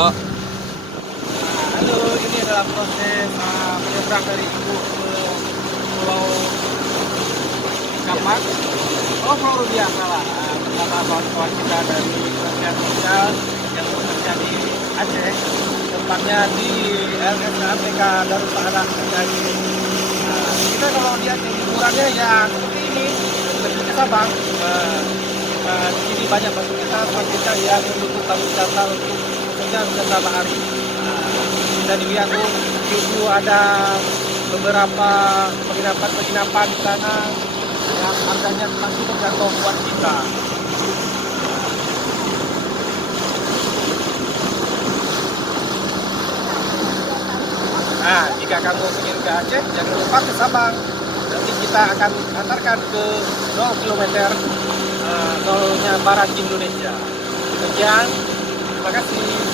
Oh, Halo, ini adalah proses menyeberang dari Ibu ke Pulau Kapak. Oh, Pulau Rubiah salah. Bersama kawan-kawan kita dari Kementerian Sosial yang bekerja di Aceh, tempatnya di LSAPK Darussalam Sejadi. Kita kalau lihat liburannya ya seperti ini, seperti ke Sabang. Di sini banyak fasilitas yang mendukung pariwisata untuk khususnya wisata bahari. Bisa dilihat tuh view ada beberapa penginapan di sana yang harganya masih terjangkau buat kita. Nah, jika kamu ingin ke Aceh, jangan lupa ke Sabang. Nanti kita akan antarkan ke 0 km nolnya barat Indonesia. Sekian, terima kasih.